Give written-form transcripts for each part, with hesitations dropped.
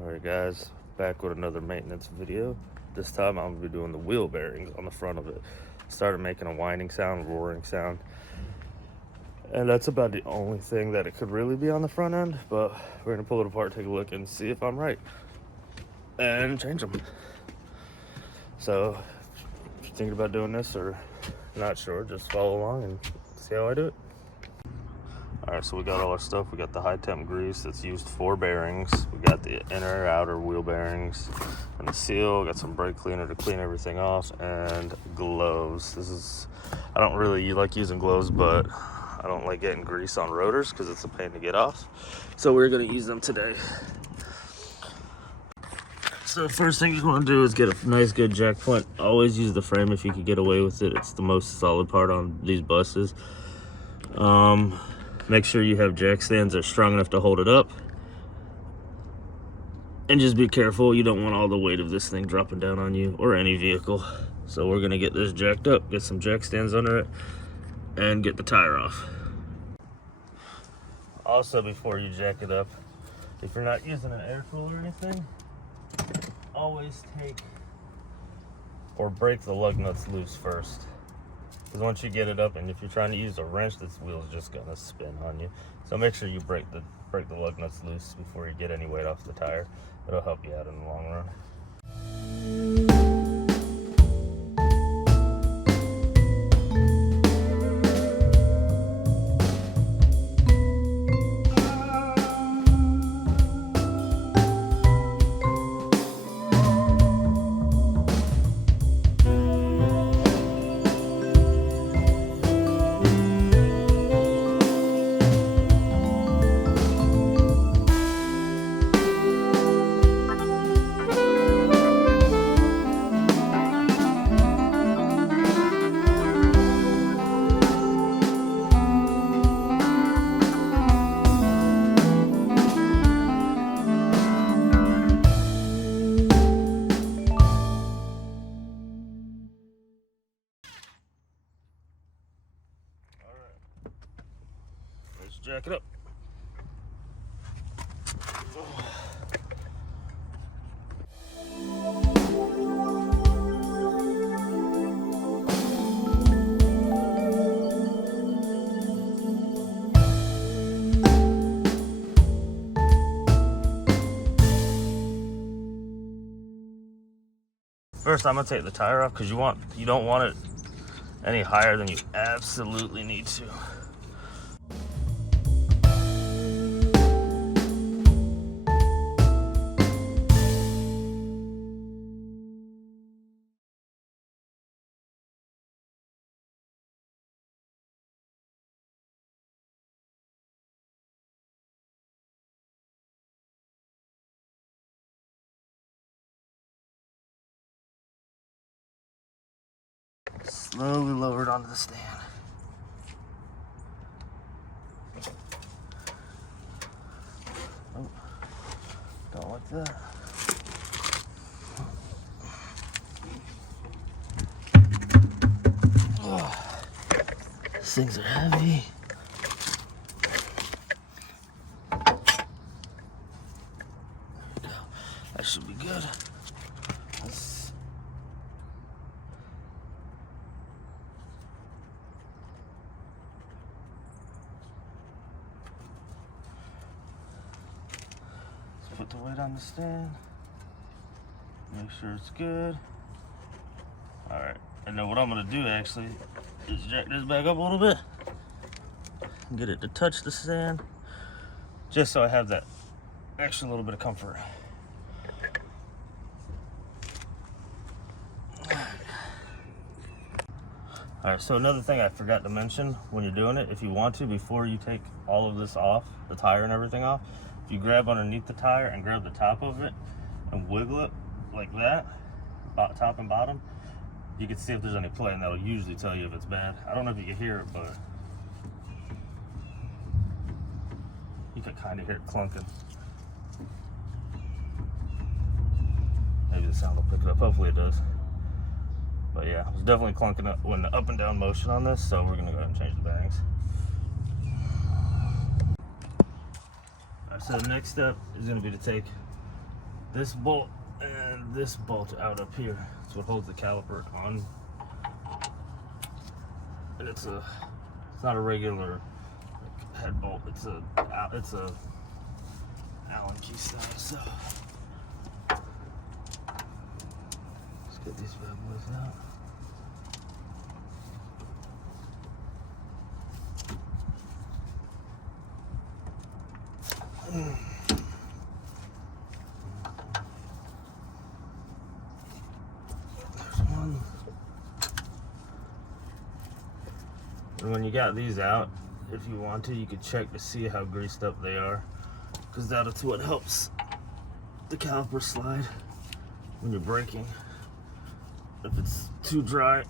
Alright guys, back with another maintenance video. This time I'm going to be doing the wheel bearings on the front of it. Started making a whining sound, roaring sound. And that's about the only thing that it could really be on the front end, but we're going to pull it apart, take a look, and see if I'm right. And change them. So, if you're thinking about doing this or not sure, just follow along and see how I do it. Alright, so we got all our stuff. We got the high temp grease that's used for bearings. We got the inner outer wheel bearings and the seal. Got some brake cleaner to clean everything off, and gloves. I don't really like using gloves, but I don't like getting grease on rotors because it's a pain to get off. So we're gonna use them today. So the first thing you want to do is get a nice good jack point. Always use the frame if you can get away with it. It's the most solid part on these buses. Make sure you have jack stands that are strong enough to hold it up. And just be careful, you don't want all the weight of this thing dropping down on you or any vehicle. So we're gonna get this jacked up, get some jack stands under it, and get the tire off. Also, before you jack it up, if you're not using an air cooler or anything, always take or break the lug nuts loose first. Because once you get it up, and if you're trying to use a wrench, this wheel's just gonna spin on you. So make sure you break the lug nuts loose before you get any weight off the tire. It'll help you out in the long run. Let's jack it up. First, I'm gonna take the tire off because you don't want it any higher than you absolutely need to. Slowly lower it onto the stand. Oh, don't like that. Oh, these things are heavy. There we go. That should be good. Put the weight on the stand, make sure it's good. All right, and then what I'm gonna do actually is jack this back up a little bit and get it to touch the stand, just so I have that extra little bit of comfort. All right, so another thing I forgot to mention when you're doing it, if you want to, before you take all of this off, the tire and everything off, if you grab underneath the tire and grab the top of it and wiggle it like that, top and bottom, you can see if there's any play, and that'll usually tell you if it's bad. I don't know if you can hear it, but you can kind of hear it clunking. Maybe the sound will pick it up. Hopefully it does. But yeah, it was definitely clunking up when the up and down motion on this, so we're gonna go ahead and change the bearings. Alright, so the next step is gonna be to take this bolt and this bolt out up here. That's what holds the caliper on. And it's not a regular head bolt. It's a Allen key style. So let's get these bad boys out. And when you got these out, if you want to, you could check to see how greased up they are, because that's what helps the caliper slide when you're braking. If it's too dry, it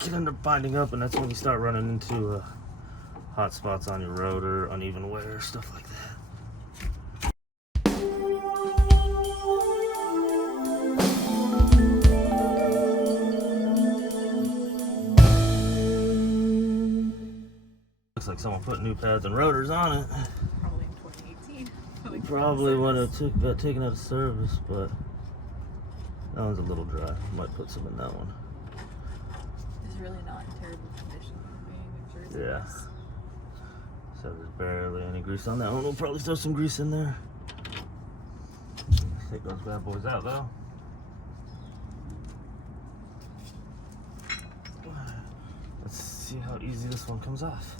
can end up binding up, and that's when you start running into hot spots on your rotor, uneven wear, stuff like that. Looks like someone put new pads and rotors on it. Probably in 2018. Probably when it got taken out of service, but that one's a little dry. Might put some in that one. It's really not in terrible condition. Yeah. So there's barely any grease on that one. We'll probably throw some grease in there. Let's take those bad boys out though. Let's see how easy this one comes off.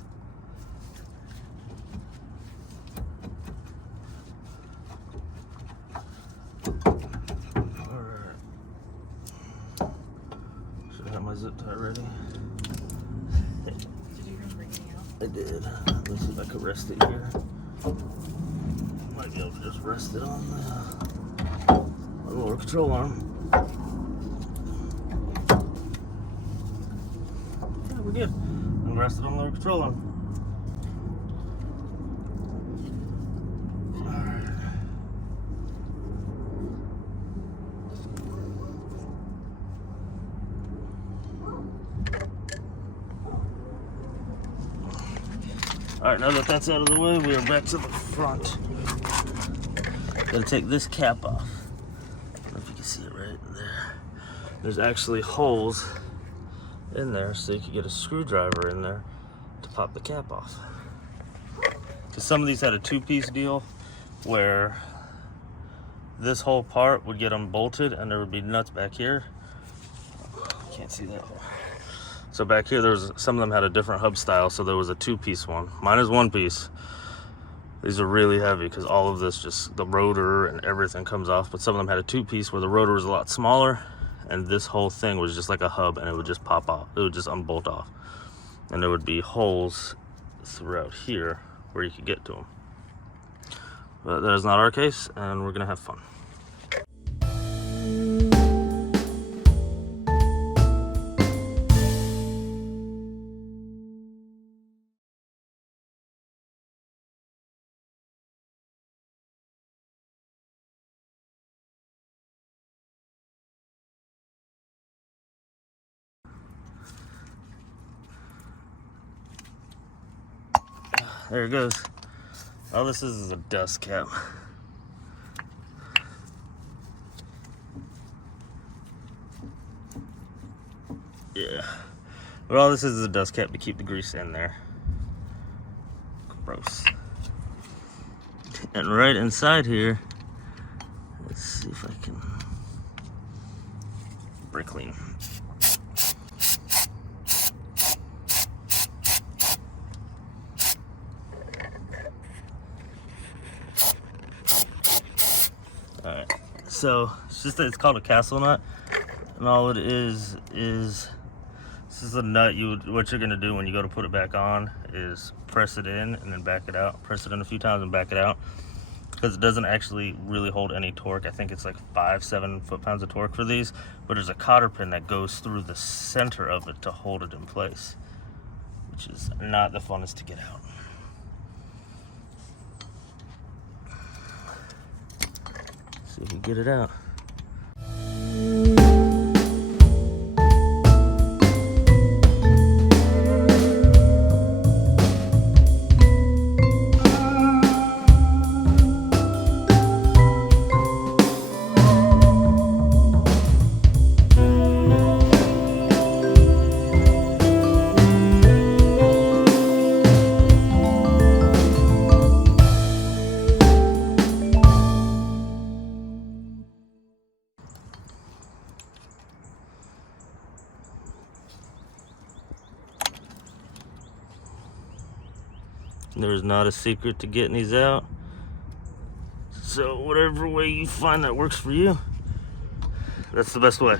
Alright. Should have my zip tie ready. Did you even bring any out? I did. Let's see if I could rest it here. Might be able to just rest it on the lower control arm. Yeah, we're good. I'm rest it on the lower control arm. Alright, now that that's out of the way, we are back to the front. Gotta take this cap off. I don't know if you can see it right there. There's actually holes in there, so you can get a screwdriver in there to pop the cap off. Because some of these had a two-piece deal where this whole part would get unbolted and there would be nuts back here. Can't see that. So back here, some of them had a different hub style, so there was a two-piece one. Mine is one piece. These are really heavy because all of this, just the rotor and everything comes off, but some of them had a two-piece where the rotor was a lot smaller, and this whole thing was just like a hub, and it would just pop off. It would just unbolt off. And there would be holes throughout here where you could get to them. But that is not our case, and we're gonna have fun. There it goes. All this is a dust cap. Yeah. But all this is a dust cap to keep the grease in there. Gross. And right inside here, let's see if I can brake clean. Alright, so it's called a castle nut, and all it is this is a nut. What you're gonna do when you go to put it back on is press it in and then back it out. Press it in a few times and back it out, because it doesn't actually really hold any torque. I think it's like 5-7 foot-pounds of torque for these, but there's a cotter pin that goes through the center of it to hold it in place, which is not the funnest to get out. See if we get it out. There's not a secret to getting these out. So whatever way you find that works for you, that's the best way.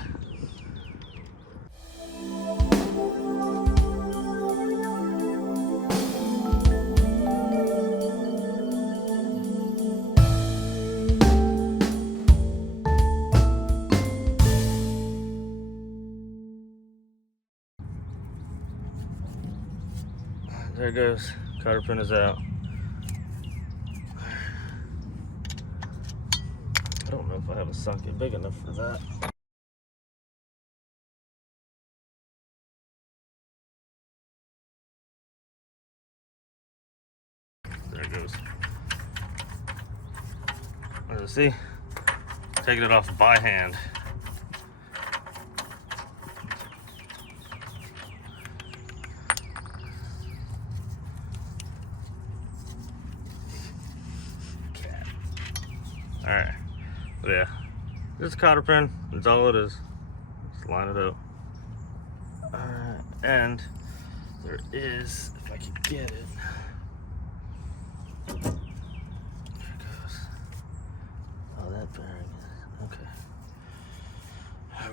There it goes. Cotter pin is out. I don't know if I have a socket big enough for that. There it goes. As you see, taking it off by hand. Alright, yeah, just a cotter pin, that's all it is. Just line it up. Alright, and there is, if I can get it, there it goes. Oh, that bearing, okay.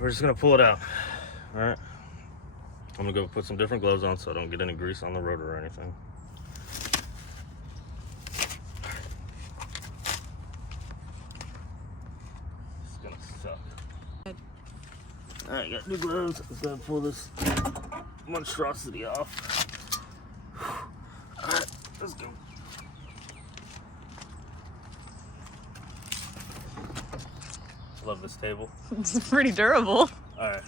We're just gonna pull it out, alright? I'm gonna go put some different gloves on so I don't get any grease on the rotor or anything. Alright, got new gloves. I'm gonna pull this monstrosity off. Alright, let's go. Love this table. It's pretty durable. Alright,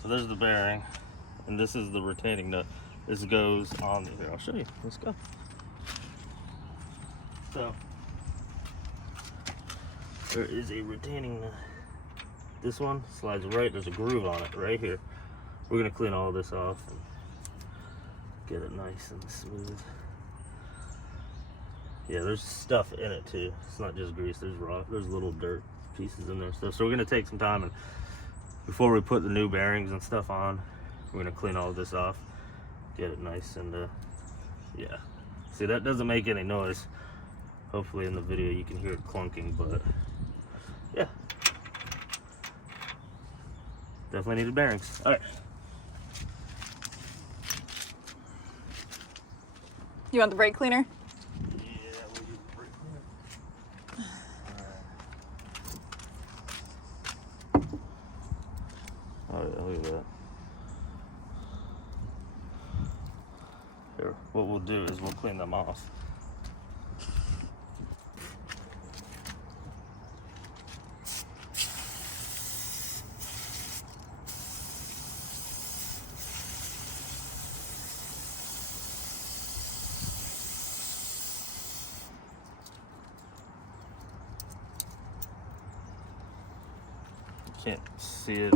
so there's the bearing, and this is the retaining nut. This goes on here. I'll show you. Let's go. So, there is a retaining nut. This one slides right, there's a groove on it right here. We're gonna clean all this off and get it nice and smooth. Yeah, there's stuff in it too. It's not just grease, there's rock, there's little dirt pieces in there. So we're gonna take some time, and before we put the new bearings and stuff on, we're gonna clean all this off, get it nice and yeah. See, that doesn't make any noise. Hopefully in the video you can hear it clunking, but yeah. Definitely needed bearings. All right. You want the brake cleaner? Yeah, we'll use the brake cleaner. All right. Oh yeah, look at that. Here, what we'll do is we'll clean them off. Can't see it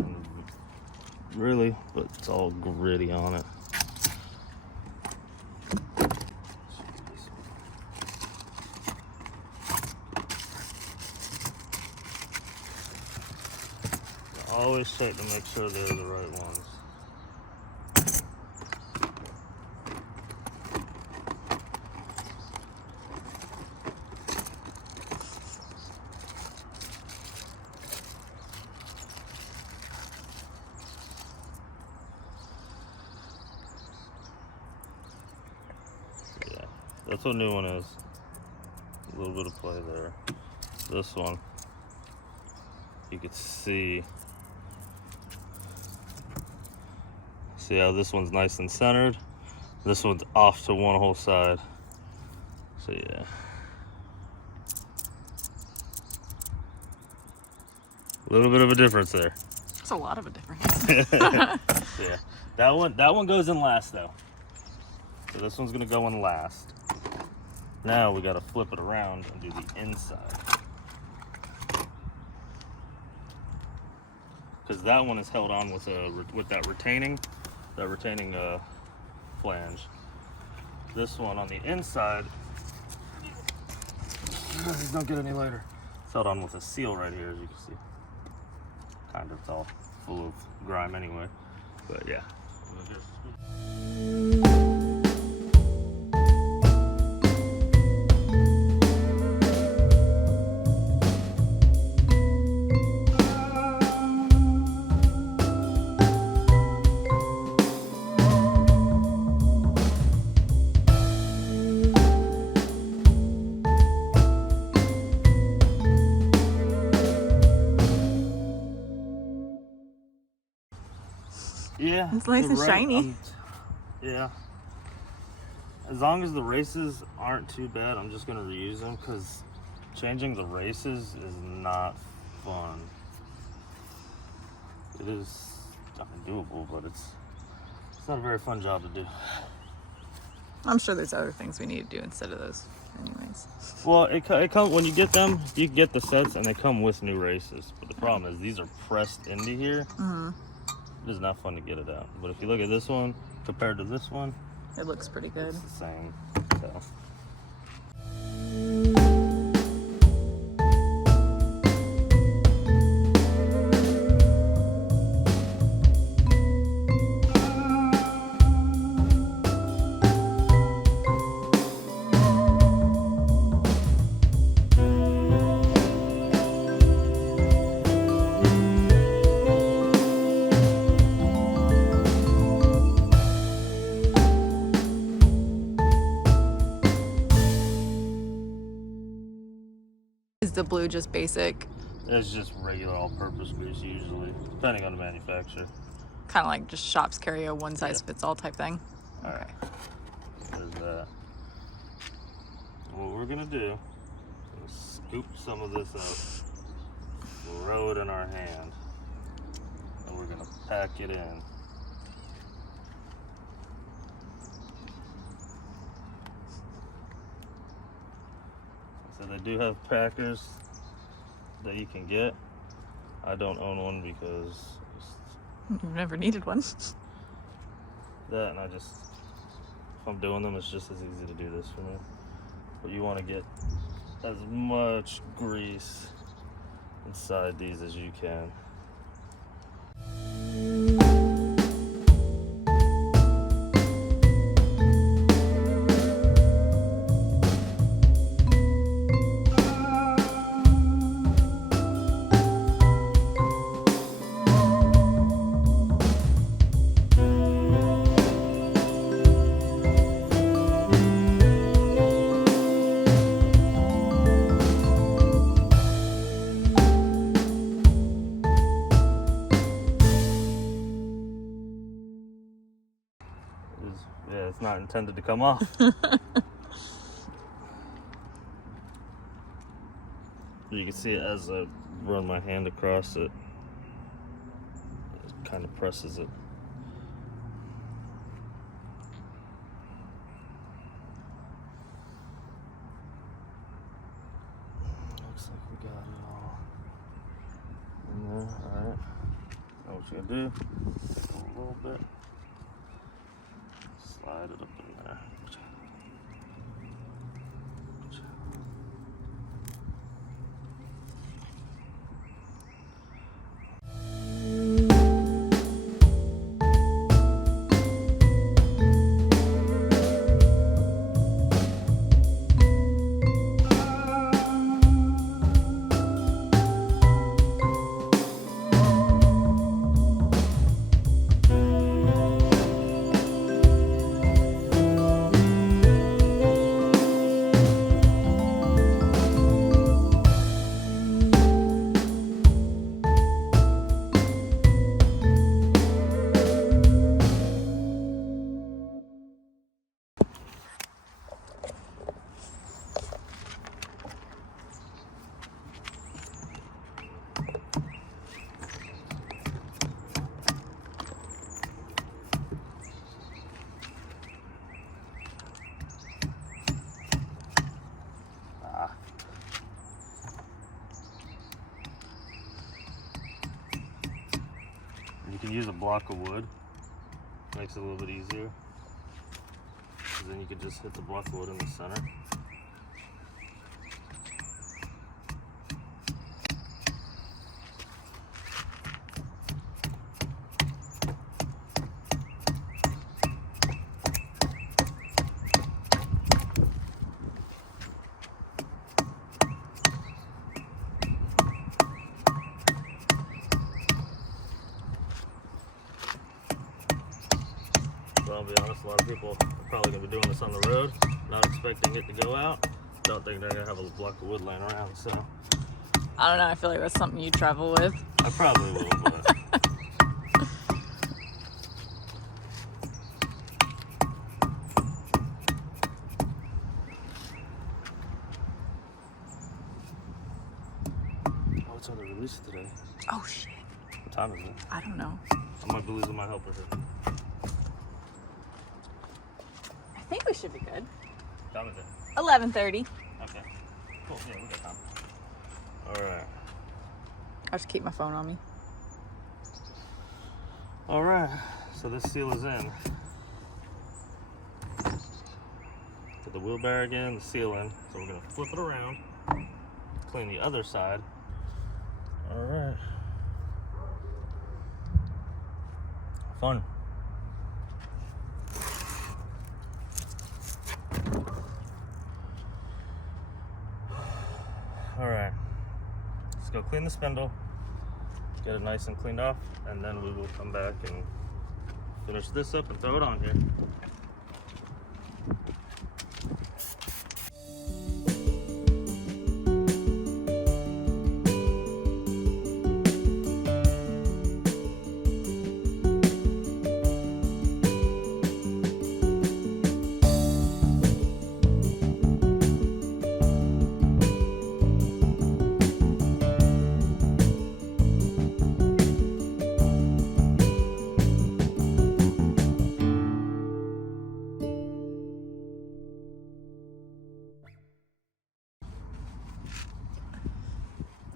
really, but it's all gritty on it. Always check to make sure they're the right ones. That's what new one is. A little bit of play there. This one, you could see how this one's nice and centered. This one's off to one whole side. So yeah. A little bit of a difference there. It's a lot of a difference. Yeah. That one goes in last though. So this one's gonna go in last. Now we gotta flip it around and do the inside. Because that one is held on with that retaining flange. This one on the inside, these don't get any lighter. It's held on with a seal right here, as you can see. Kind of, it's all full of grime anyway. But yeah. Yeah. It's nice and shiny. Yeah. As long as the races aren't too bad, I'm just gonna reuse them because changing the races is not fun. It is, I mean, doable, but it's not a very fun job to do. I'm sure there's other things we need to do instead of those anyways. Well, it comes when you get them, you get the sets and they come with new races. But the problem is these are pressed into here. Mm-hmm. It is not fun to get it out. But if you look at this one compared to this one, it looks pretty good. It's the same. So. Is the blue just basic? It's just regular all-purpose grease usually, depending on the manufacturer. Kind of like just shops carry a one-size-fits-all type thing? All right. There's that. What we're gonna do is scoop some of this up, throw it in our hand, and we're gonna pack it in. So they do have packers that you can get. I don't own one because You've never needed one. that, and if I'm doing them, it's just as easy to do this for me. But you want to get as much grease inside these as you can. Yeah, it's not intended to come off. You can see it as I run my hand across it. It kind of presses it. Looks like we got it all in there. All right. Now what you're gonna do? Take a little bit. Slide it up in there. You can use a block of wood, makes it a little bit easier. Then you can just hit the block of wood in the center. So I'll be honest, a lot of people are probably going to be doing this on the road, not expecting it to go out. Don't think they're going to have a block of wood laying around, so. I don't know, I feel like that's something you travel with. I probably will, but. saw the release today. Oh shit. What time is it? I don't know. I might be losing my helper here. I think we should be good. What time is it? 11:30. Okay. Cool. Yeah, we got time. All right. I'll just keep my phone on me. All right. So this seal is in. Put the wheel bearing in, the seal in. So we're gonna flip it around, clean the other side. All right. Fun. All right. Let's go clean the spindle, get it nice and cleaned off, and then we will come back and finish this up and throw it on here.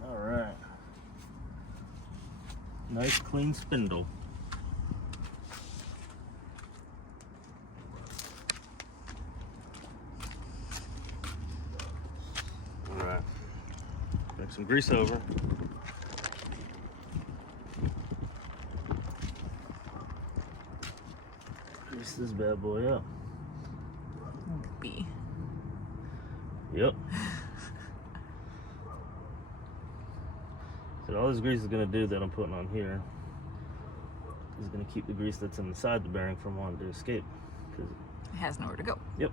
All right. Nice clean spindle. All right. Make some grease over. Grease this bad boy up. B. Yep. So all this grease is going to do that I'm putting on here is going to keep the grease that's inside the bearing from wanting to escape. It has nowhere to go. Yep.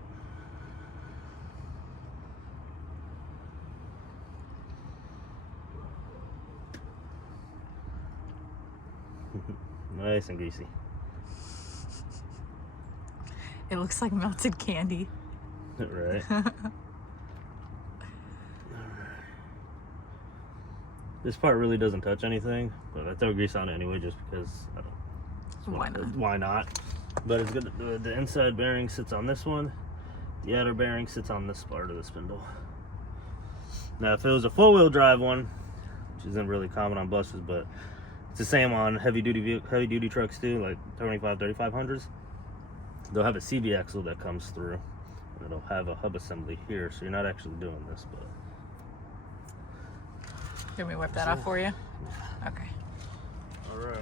Nice and greasy. It looks like melted candy. Right. This part really doesn't touch anything, but I throw grease on it anyway just because I don't. Why not? Why not? But it's good. The inside bearing sits on this one. The outer bearing sits on this part of the spindle. Now, if it was a four-wheel drive one, which isn't really common on buses, but it's the same on heavy-duty trucks too, like 3500s. They'll have a CV axle that comes through. And it'll have a hub assembly here, so you're not actually doing this, but. Can we whip that off for you? Okay. All right.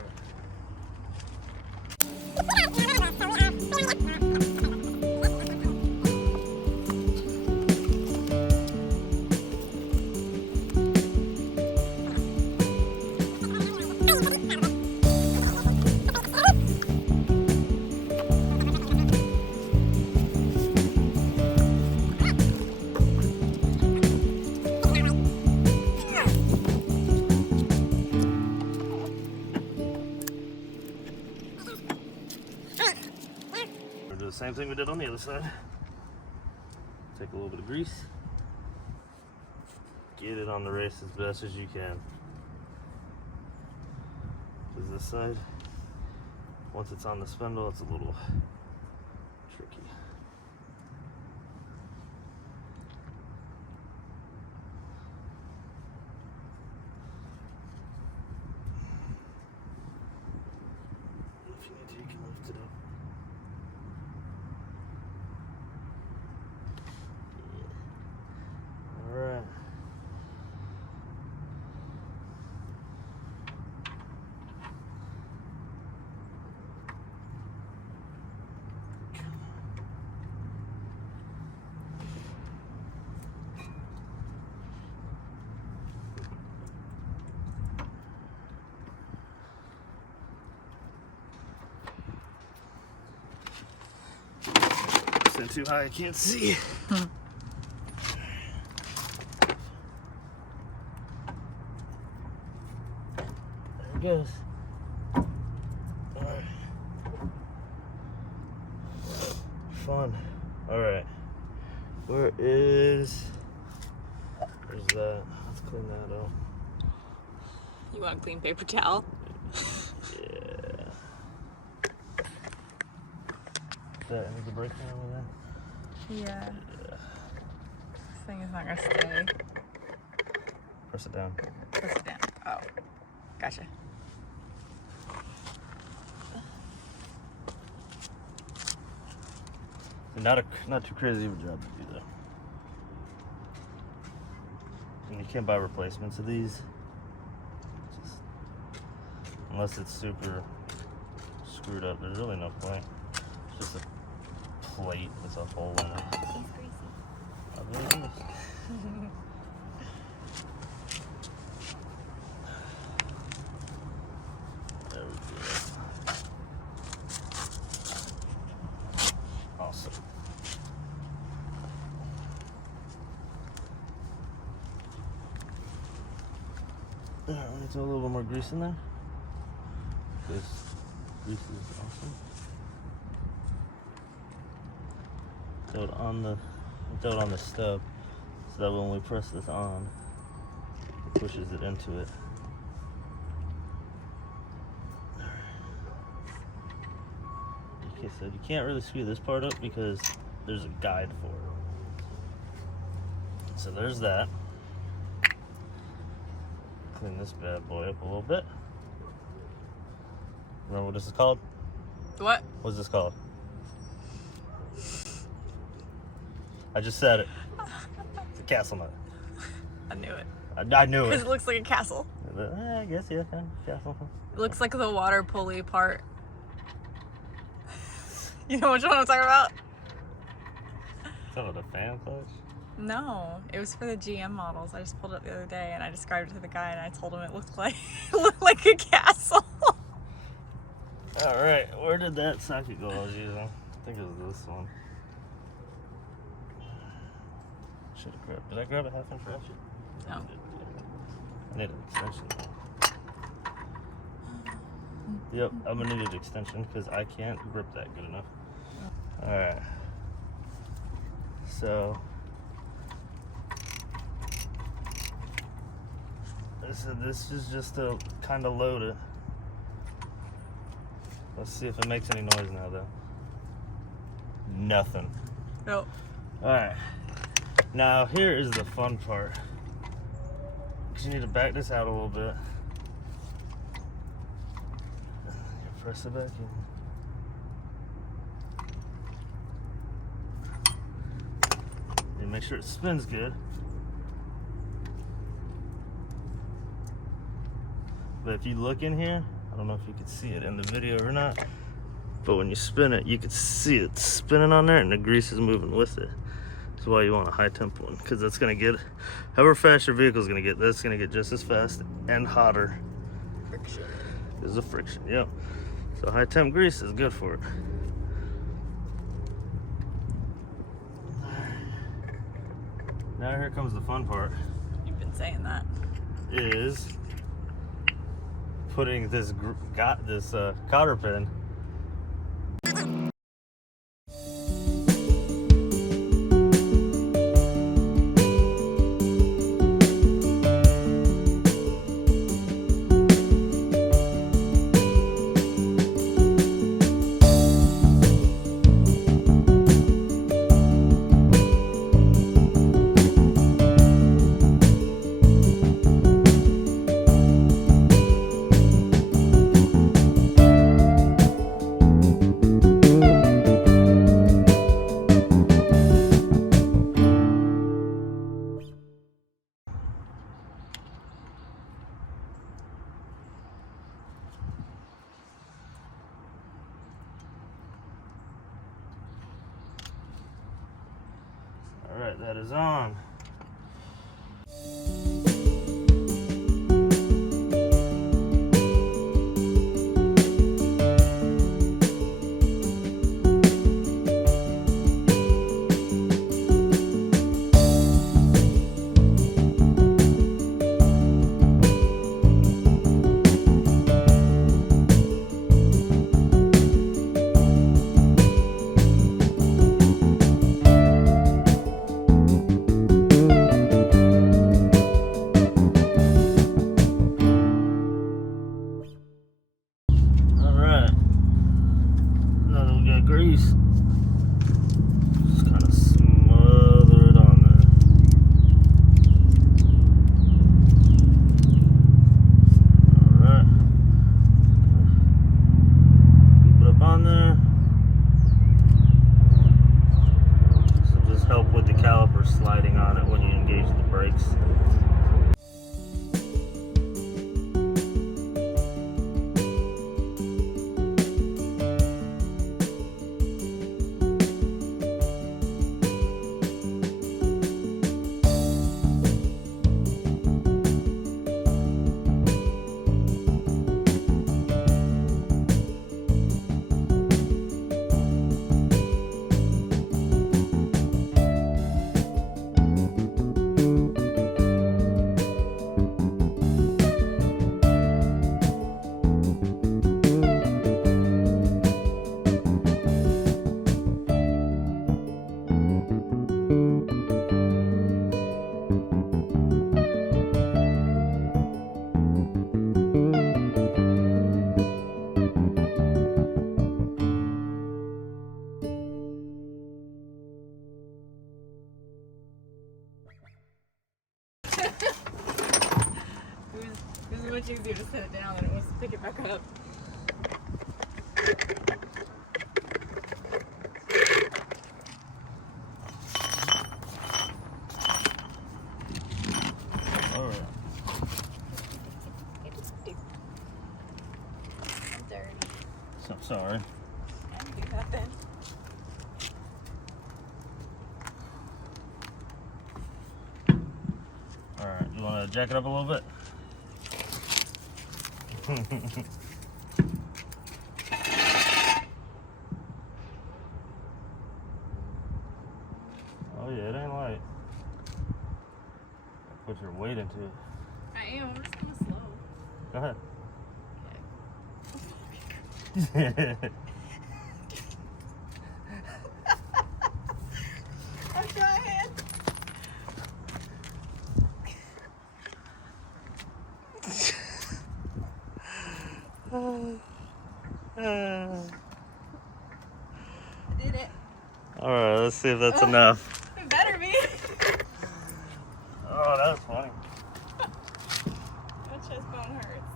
Do the same thing we did on the other side. Take a little bit of grease. Get it on the race as best as you can. Because this side, once it's on the spindle, it's a little tricky. If you need to, you can lift it up. Alright. Stand too high, I can't see. Goes. Alright. Fun. Alright. Where's that? Let's clean that up. You want a clean paper towel? Yeah. That need to break down over there? Yeah. This thing is not gonna stay. Press it down. Press it down. Oh, gotcha. Not too crazy of a job to do though. And you can't buy replacements of these. Just, unless it's super screwed up, there's really no point. It's just a plate with a hole in it. It's greasy. I believe it is. There we go. Awesome. Alright, let me throw a little more grease in there. This grease is awesome. Throw it on the stub so that when we press this on, it pushes it into it. Okay, so you can't really screw this part up because there's a guide for it. So there's that. Clean this bad boy up a little bit. Remember what this is called? What? What's this called? I just said it. It's a castle nut. I knew it. I knew Because it. it looks like a castle. I guess, yeah, kind of castle. It looks like the water pulley part. You know which one I'm talking about? Some of the fan clutch. No, it was for the GM models. I just pulled it up the other day and I described it to the guy and I told him it looked like it looked like a castle. All right, where did that socket go I was using? I think it was this one. Should have grabbed. Did I grab a half inch ratchet? No. I need an extension. Yep, I'm gonna need an extension because I can't grip that good enough. All right. So this is just to kind of load it. Let's see if it makes any noise now, though. Nothing. No. All right. Now here is the fun part. 'Cause you need to back this out a little bit. Press it back in. And make sure it spins good. But if you look in here, I don't know if you can see it in the video or not, but when you spin it, you can see it spinning on there and the grease is moving with it. That's why you want a high temp one, because that's gonna get, however fast your vehicle's gonna get, that's gonna get just as fast and hotter. Friction. There's a friction, yep. So high temp grease is good for it. Now here comes the fun part. You've been saying that. Is putting this cotter pin All right, that is on. much easier to set it down than it was to pick it back up. All right. I'm dirty. So sorry. I can do that then. All right, you want to jack it up a little bit? Oh yeah, it ain't light. Put your weight into it. I am. I'm just kind of slow. Go ahead. Okay. I'm trying. I did it. All right, let's see if that's enough. It better be. Oh, that's funny. My chest bone hurts.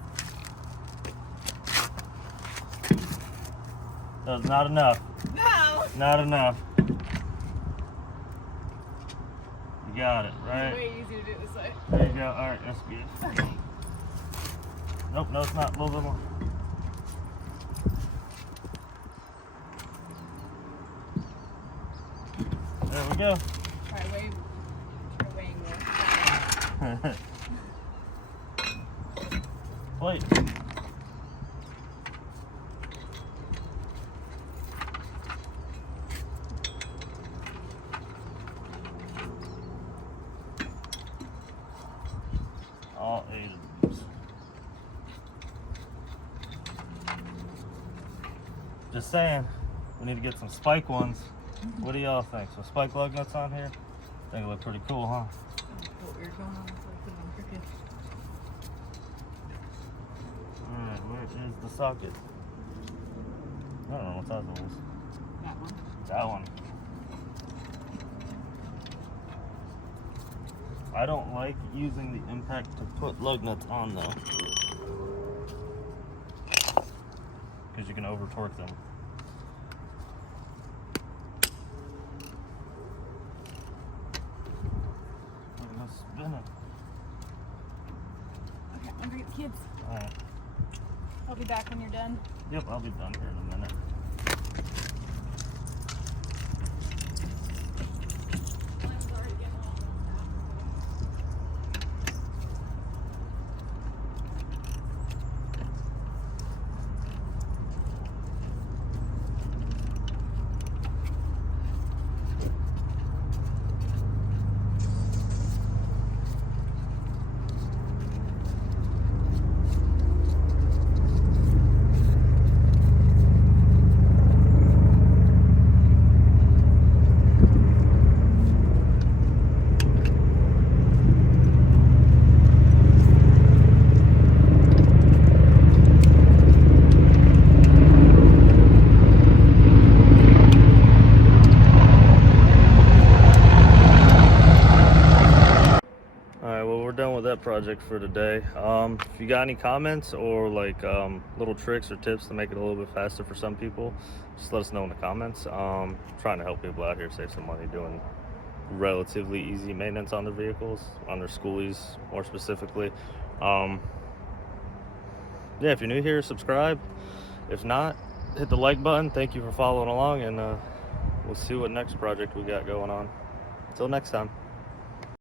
That's not enough. No. Not enough. You got it, It's right? way easier to do it this way. There you go. All right, that's good. Okay. Nope, no, it's not. A little bit more. There we go. Try weighing more. Wait. All 8 of these. Just saying, we need to get some spike ones. What do y'all think? Some spike lug nuts on here? I think it look pretty cool, huh? What weird going on? It's like putting on crooked. Alright, where is the socket? I don't know what size it was. That one. That one. I don't like using the impact to put lug nuts on though. Because you can over torque them. Look at us spinning. Okay, I'm gonna get the kids. Alright. I'll be back when you're done. Yep, I'll be done here in a minute. Mine's already getting long. Done with that project for today. If you got any comments or like little tricks or tips to make it a little bit faster for some people, just let us know in the comments. Trying to help people out here save some money doing relatively easy maintenance on their vehicles, on their skoolies more specifically. Yeah, if you're new here, subscribe. If not, hit the like button. Thank you for following along, and we'll see what next project we got going on. Until next time.